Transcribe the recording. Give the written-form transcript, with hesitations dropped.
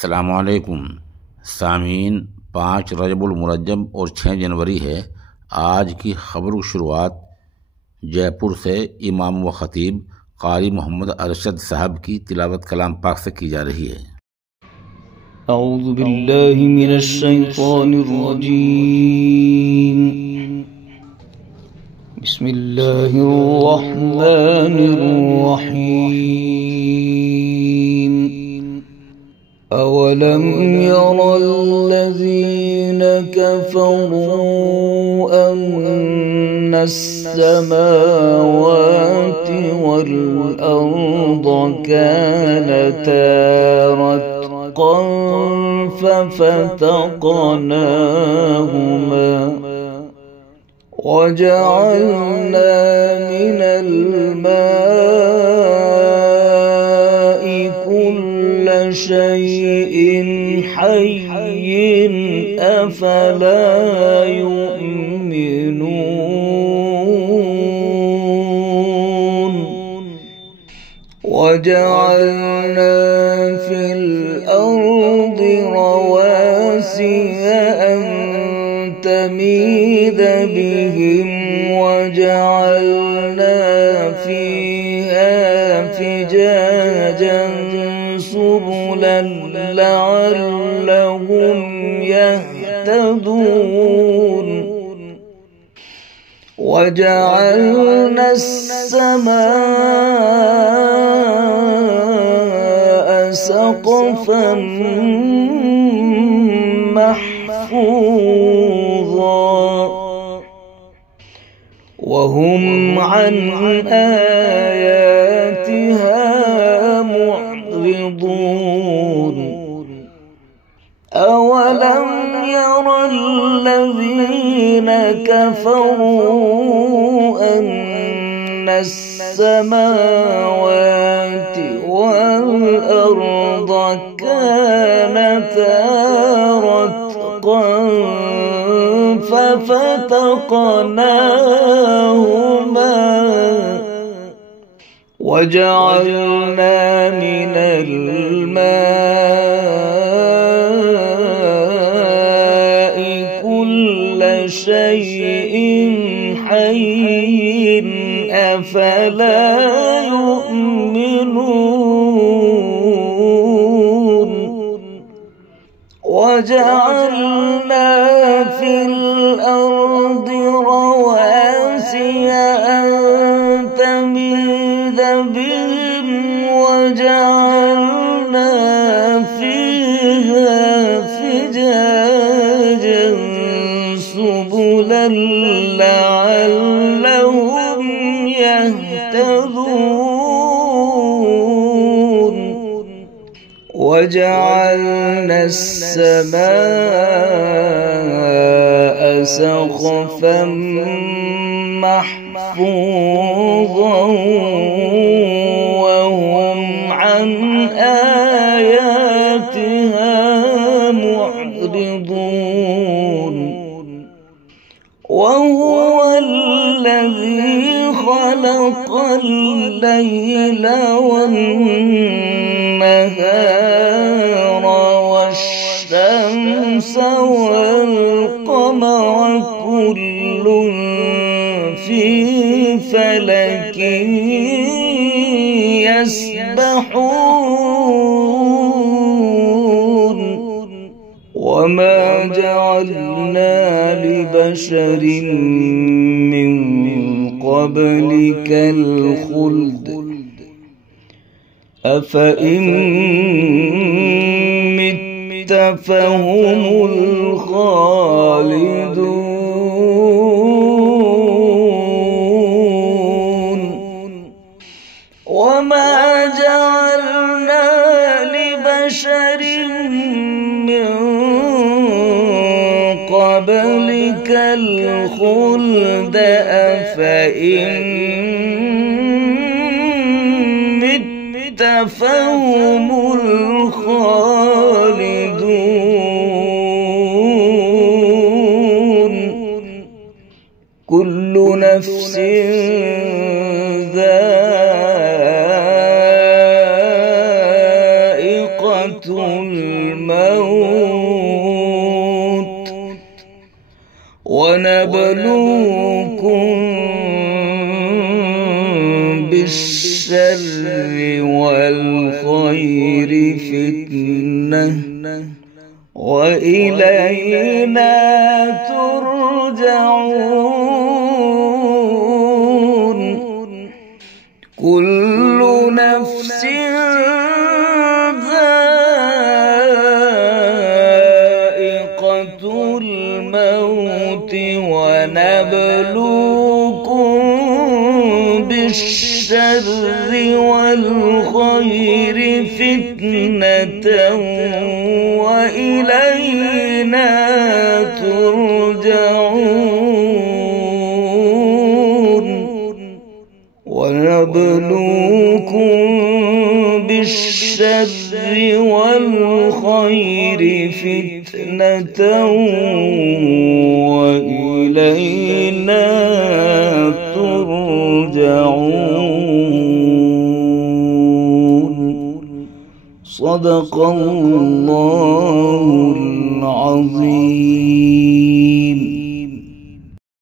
अस्सलामुअलैकुम सामीन। 5 रजबुल मुरज्जम और 6 जनवरी है। आज की खबर की शुरुआत जयपुर से इमाम व खतीब कारी मोहम्मद अरशद साहब की तिलावत कलाम पाक से की जा रही है। अऊज़ु बिल्लाहि मिनश शैतानिर रजीम। बिस्मिल्लाहिर रहमानिर रहीम। अवलम यरल्लज़ीन कफ़रू अन्नस समावाति वल अर्द कानता रत्क़न फفتقناهما وجعلنا من الماء كل شيء حي أفلا يؤمنون وجعلنا في الأرض رواسي أن تميد بهم وجعلنا فيها فجاجا سبلا لعلهم يهتدون وجعلنا السماء سقفا محفوظا وهم عن آياتها معرضون أولم ير الذين كفروا أن السماوات والأرض كانتا رتقا ففتقناهما وجعلنا من الماء كل شيء حي أفلا يؤمنون وجعلنا في الأرض رواسي أن تميد بهم وجعلنا فيها فجاجا سبلا لعلهم يهتدون وجعلنا السماء سقفا محفوظا وهم عن آياتها معرضون وهو الذي خلق الليل والنهار والشمس والقمر كل في فلك يسبحون وما جعلنا لبشر من قبلك الخلد أفإن مت فهم الخالدون وما جعلنا لبشر من قبلك الخلد أفإن مت فهم الخالدون كل نفس ذائقة الموت ونبلوكم بالشر والخير فتنة وإلينا ترجعون كل نفس ذائقة الموت ونبلوكم بالشر والخير فتنة وإلينا ترجعون ونبلوكم بالشر والخير فتنة وإلينا ترجعون. صدق الله